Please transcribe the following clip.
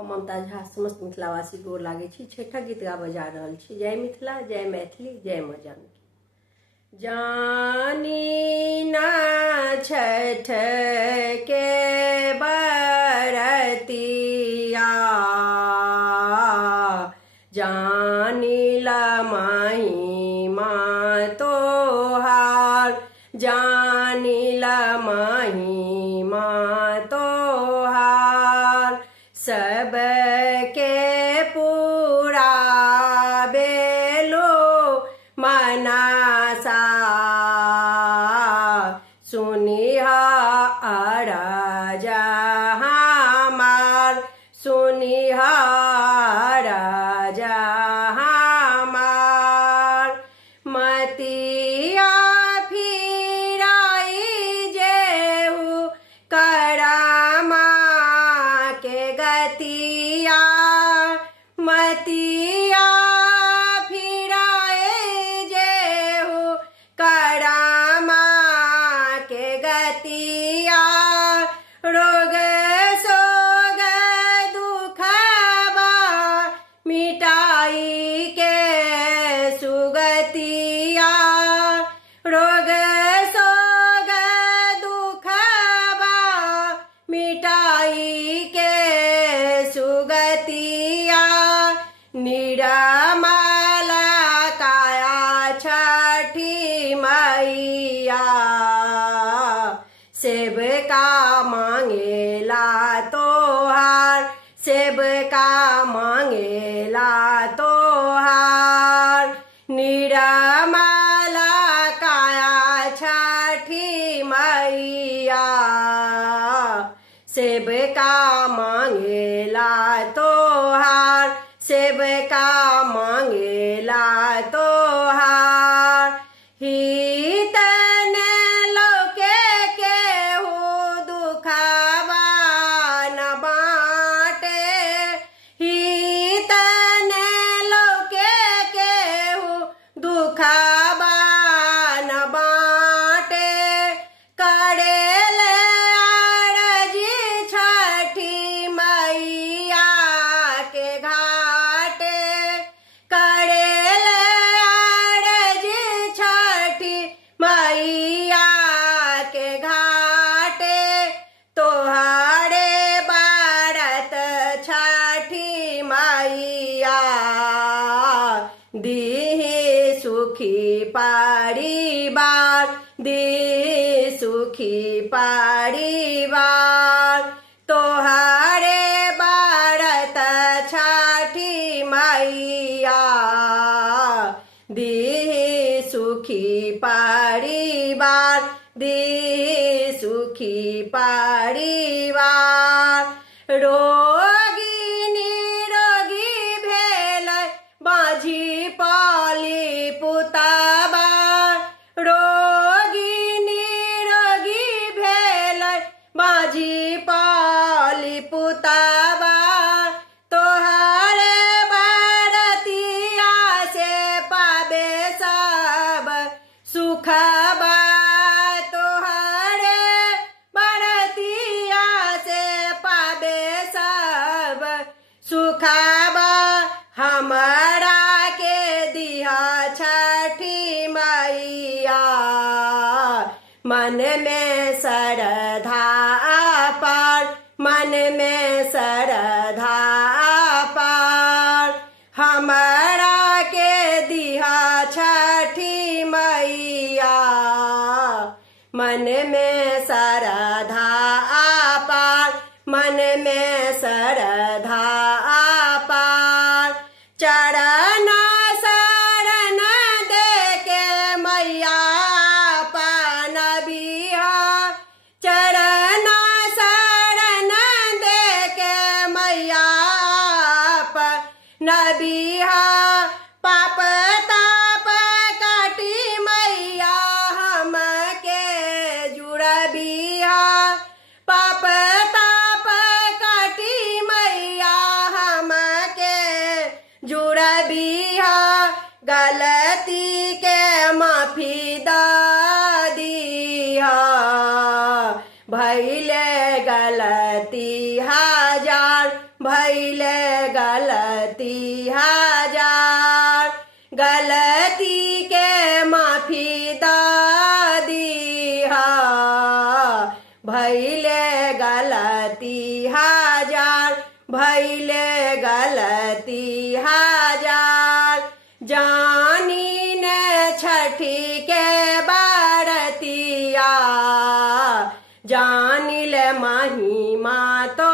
हम ममता झा समस्त मिथिलावासी गोर लागे छी। छठा गीत गा बजा रहल छी। जय मिथिला, जय मैथिली, जय माँ जानकी। जानी ना छठ के बरतिया, जानी ला महिमा तोहार, जानी ला महिमा तोहार। सबके पूरा बेलो मनासा, सुनिहा अरजा हमार, सुनिहा अरजा हमार। मतिया फिराई जेहू करमा के गतिया, मतिया फिराए जेहू करमा के गतिया। रोग सोग दुखबा मिटाई के सुगतिया, रोग सोग दुखबा मिटाई के सुगतिया। निरमल काया छठी मैया, सेवका मांगेला तोहार, सेवका मांगेला तोहार। निरमल काया छठी मैया, सेवका मांगेला तोहार, सेवका मांगेला तोहार। हितन लोके केहू दुखबा न बाटे, हितन लोके केहू दुखबा न बाटे। करेले अरजी छठी मैया के घाटे, करेले अरजी छठी मैया के घाटे। तोहरे बारत छठी मैया, दीहि सुखी परिवार, दीहि सुखी परिवार। तोहरे बारत छठी मैया, दीहि सुखी परिवार, दीहि सुखी परिवार। रोगी निरोगी भेल बाझी पाली पुतबा, रोगी निरोगी भेल बाझी पाली पुतबा। तोहरे बरतिया से पाबे सब सुखबा, तोहरे बरतिया से पाबे सब सुखबा। हमरा के दिहा छठी मैया, मन में श्रद्धा अपार, मन में श्रद्धा अपार। हमरा के दिहा छठी मैया, मन में श्रद्धा अपार, मन में श्रद्धा अपार। चरण शरण दे के मैया अपन बिहा, चरण शरण दे के मैया अपन बिहा। पाप ताप काटी मैया हमके जुड़बिहा, पाप ताप काटी मैया हमके जुड़बिहा। गलती के माफी दा दिहा, भइले गलती हजार, भइले भैले गलती हजार, गलती के माफी दा दीहा। भैले गलती हजार, भैले गलती हजार, जानी न छठी के बारतिया, जानिल महिमा तो